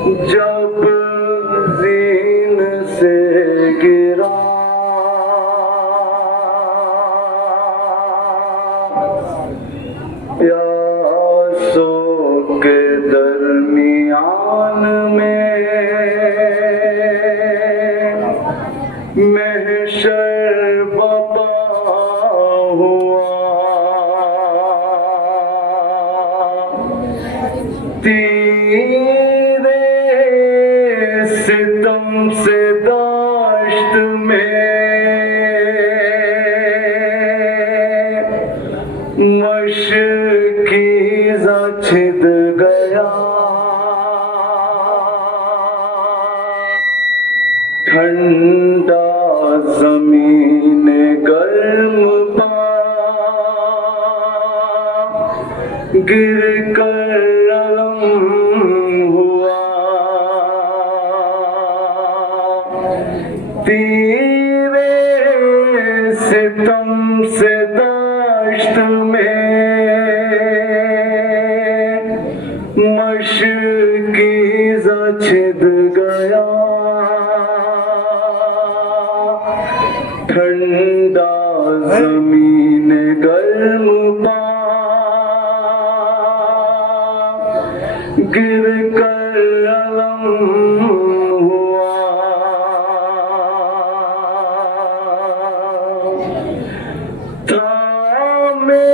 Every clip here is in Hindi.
जब ज़ीन से गिरा प्यासों के दरमियान में महशर बपा हुआ। तेरे सितम से दाश्त में मशकीज़ा छिद गया। ठंडा ज़मीन गर्म पा गिर कर अलम हुआ। तेरे सितम से दाश्त में मशकीज़ा छिद गया। ठंडा ज़मीन गर्म पा गिर कर अलम हुआ। थामे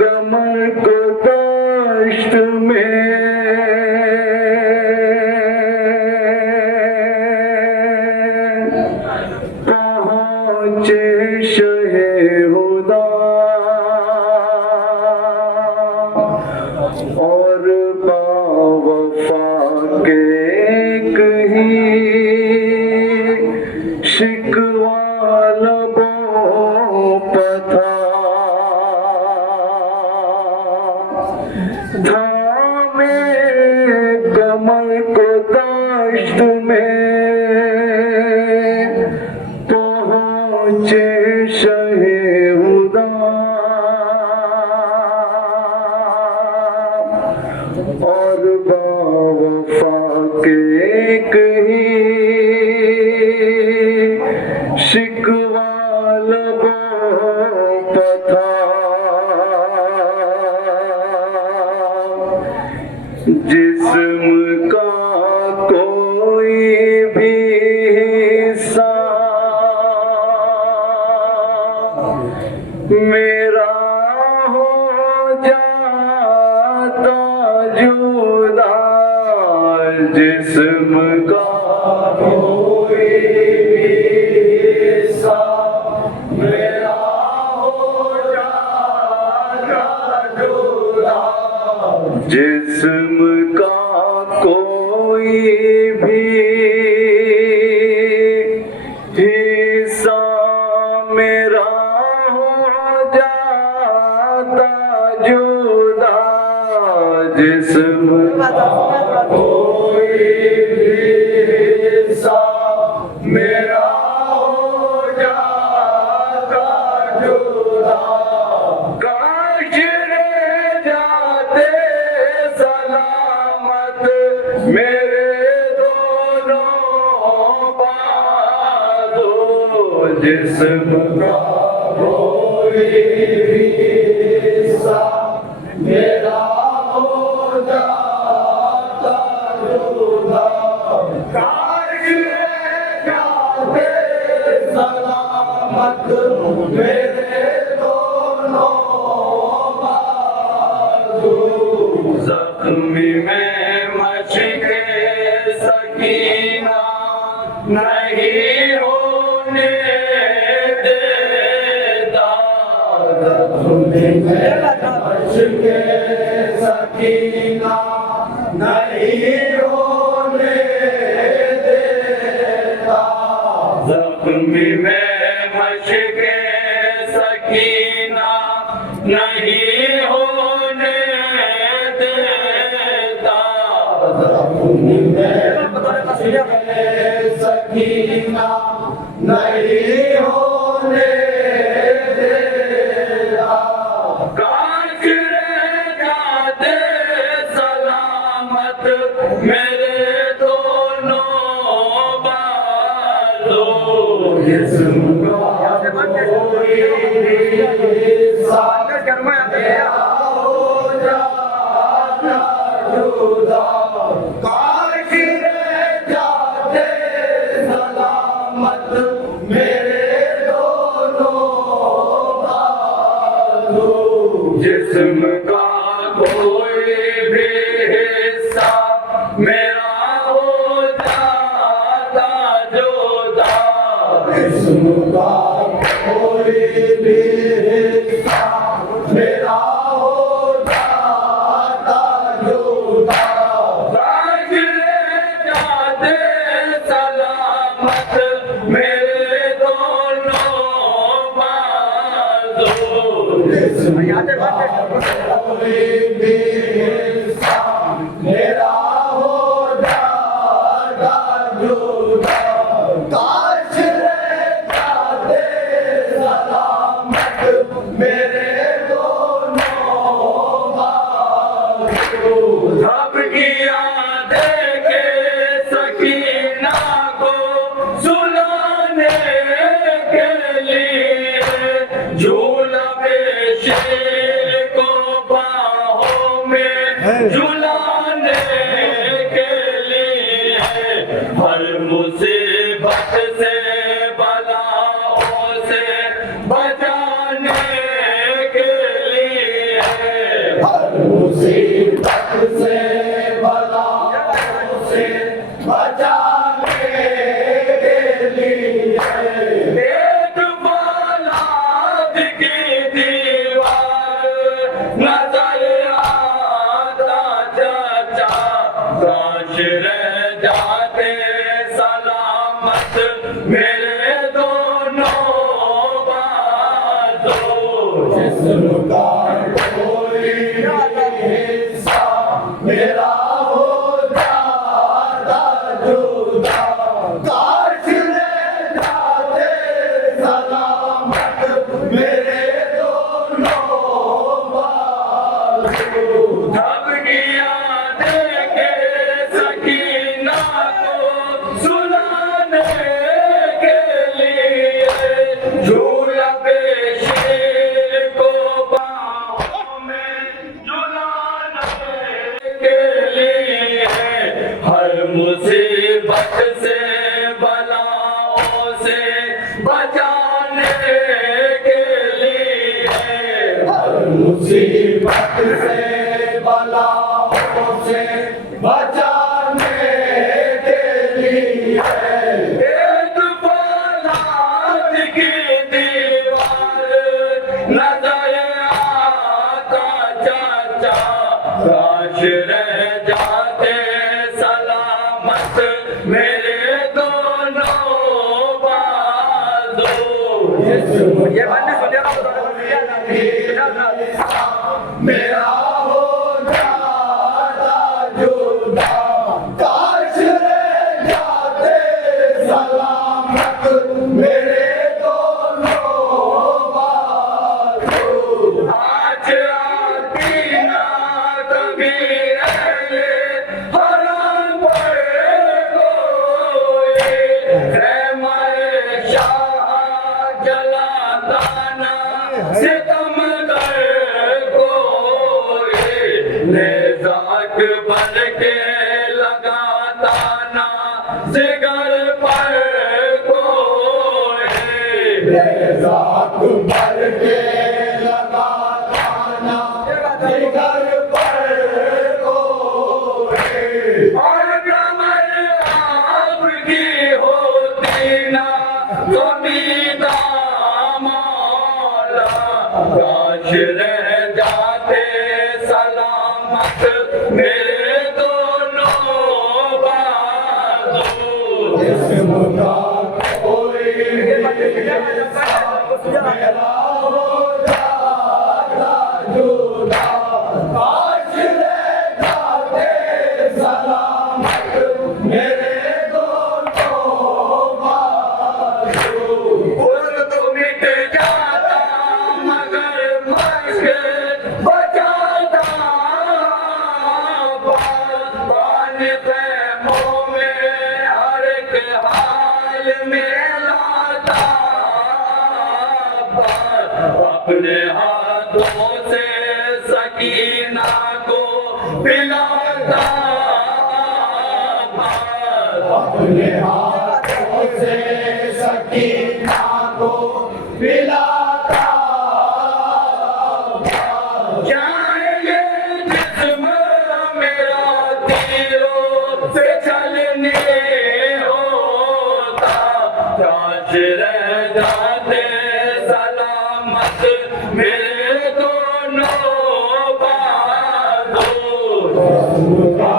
कमर को दाश्त में पहुँचे शहे हुदा और बावफा के एक ही शिकवा लबों पर था। थामे कमर को दाश्त में पहुँचे शहे हुदा और बावफा के एक ही शिकवा लबों पर था। जिस्म का कोई भी हिस्सा मेरा हो जाता जुदा। जिस्म का कोई भी हिस्सा मेरा हो जाता जुदा। जिस्म का कोई भी हिस्सा मेरा हो जाता जुदा। जिस्म का कोई भी हिस्सा मेरा हो जाता जुदा। काश रह जाते सलामत मेरे दोनों बाजू। जिस्म का कोई भी हिस्सा मेरा हो जाता जुदा। काश रह जाते सलामत मेरे दोनों बाजू। ज़ख्मी में मशके सकीना नहीं होने देता। ज़ख्मी में मशके सकीना नहीं होने देता। ज़ख्मी में मशके सकीना नहीं होने देता। ज़ख्मी में मशके सकीना नहीं होने देता। काश रह जाते सलामत मेरे जिस्म का कोई हिस्सा मेरा हो जाता जुदा, काश रह जाते सलामत मेरे दोनों बाजू। जिस्म का कोई भी हिस्सा मेरा हो जाता जुदा, जिस्म का कोई भी हिस्सा मेरा हो जाता जुदा, काश रह जाते सलामत मेरे दोनों बाजू। जिस्म का कोई भी हिस्सा मेरा हो जाता जुदा, काश रह जाते सलामत मेरे दोनों बाजू। रब की यादें के सकीना को सुलाने के लिए, झूला बेशेर को बाहों में झुलाने के लिए, हर मुसीबत से बलाओं से बचाने के लिए, हर मुसीबत से बलाओं से बचाने के लिए, एक फौलाद की दीवार नजर आता चाचा, काश रह जाते सलामत मेरे दोनों बाजू। जिस्म का कोई हिस्सा मेरा हो जाता जुदा, काश रह जाते सलामत मेरे दोनों बाजू। रब की यादें के सकीना को सुलाने के लिए, झूला बेशेर को बाहों में झुलाने के लिए, हर मुसीबत से बलाओं से बचाने के लिए, हर मुसीबत से बलाओं से बचाने के लिए, एक फौलाद की दीवार नजर आता चाचा, काश रह जाते सलामत मेरे दोनों बाजू। ये मेरा हो जाता जुदा, काश रह जाते सलामत मेरे दोनों बाजू। आज आती ना कभी रहले हराम पर कोई, रहमत शाह जलाता ना सितम कर कोई, नेज़ाक बन के लगाता ना जिगर पर कोई, नेज़ाक बन के लगाता ना जिगर पर कोई, और कमर आपकी होती ना ज़मीदा मौला, काश रह जाते सलामत मेरे दोनों बाजू। जिस्म का कोई हिस्सा मेरा हो जाता जुदा, काश रह जाते सलामत मेरे दोनों बाजू। उर्द तो मिट जाता मगर मश्क बचाता, बान ख़ैमों में हर एक हाल में लाता, अपने हाथों से सकीना को पिलाता अपने हाथों से सकीना को पिलाता क्या ये जिस्म मेरा तीरों से चलने होता काश रह जाते सलामत मेरे दोनों बाजू का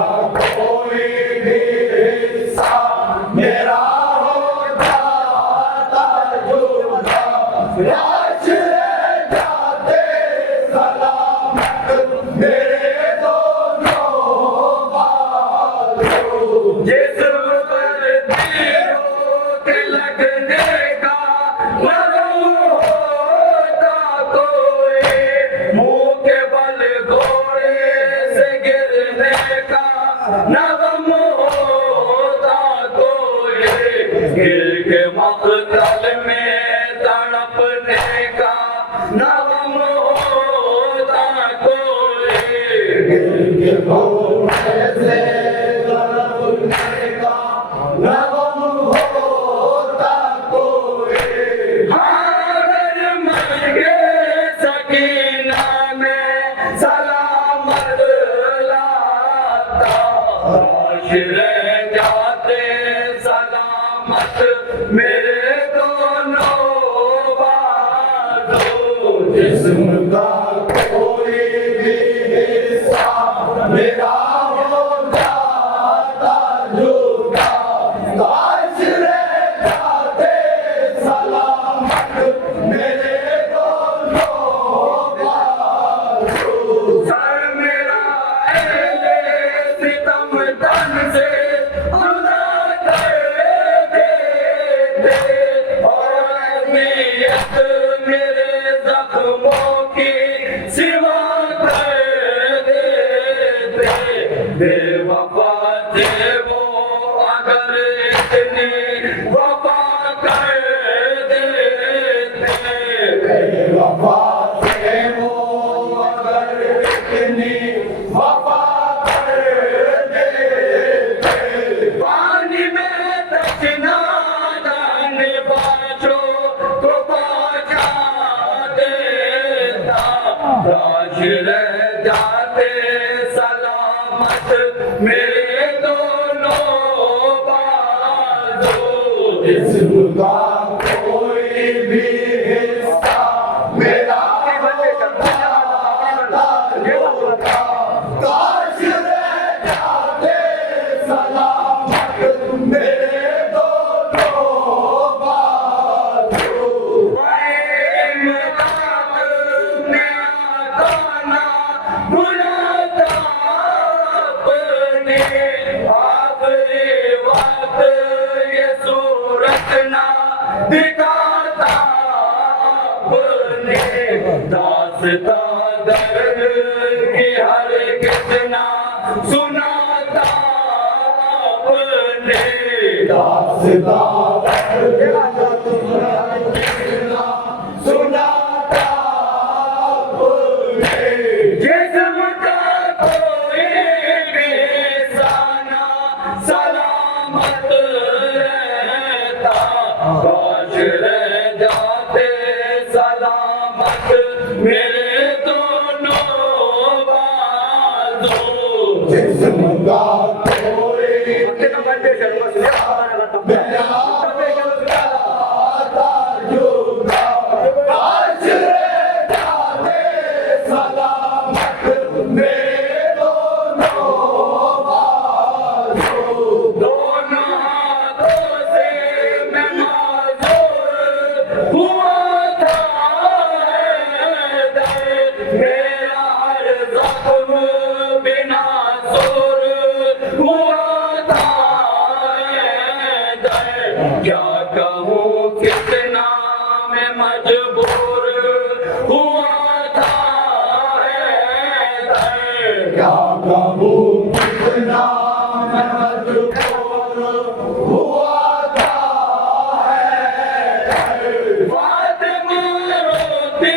कोई भी हिस्सा मेरा हो जाता जुदा लाश रह जाते सलामत मेरे दोनों बाजू जिस्म पर तीरों के लगने का मरहम होता कोई मुंह के बल घोड़े से गिरने का नगम होता कोई गिर के मक़तल में तड़पने का नगम होता कोई गिर के घोड़े से तड़पने का नगम होता कोई अगर मर गए सकीना में सलामत लाता लाश रह जाते सलामत मेरे दोनों बाजू जिस्म का कोई भी हिस्सा मेरा हो जाता जुदा लाश रह जाते सलामत मेरे दोनों बाजू सर मेरा अहले सितम तन से खुदा कर देते और अहमियत मेरे जख्मों की सिवा कर देते बेवफा थे वो अगर इतनी वफा कर देते बेवफा थे वो अगर इतनी वफा कर देते पानी में दफना जाने बाजो को पहुंचा देता लाश रह जाते सलामत मेरे दोनों बाजू जिस्म का कोई भी हिस्सा मेरा काश रह जाते सलामत मेरे दोनों बाजू बुलाता अपने आखिरी वक्त ये सूरत ना दिखाता अपने दास्तां दर्द की हर कितना सुनाता अपने दास्तां दर्द कितना सुनाता अपने जिस्म का कोई भी साना सलामत रहता काश रह जाते सलामत मेरे दोनों बाजू जिस्म का कोई भी मेरा होता जुदा काश रह जाते सलामत मेरे दोनों बाजू दोनों हाथों से मैं माजूर हुआ था मेरा हर जख्म बिना जोर हुआ था क्या कहूँ कितना मैं मजबूर हुआ था क्या कहूँ कितना मैं मजबूर हुआ था फातिमा रोती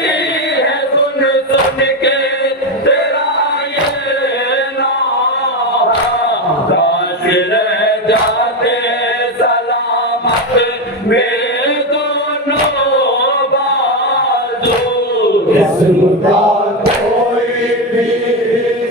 इसका कोई भी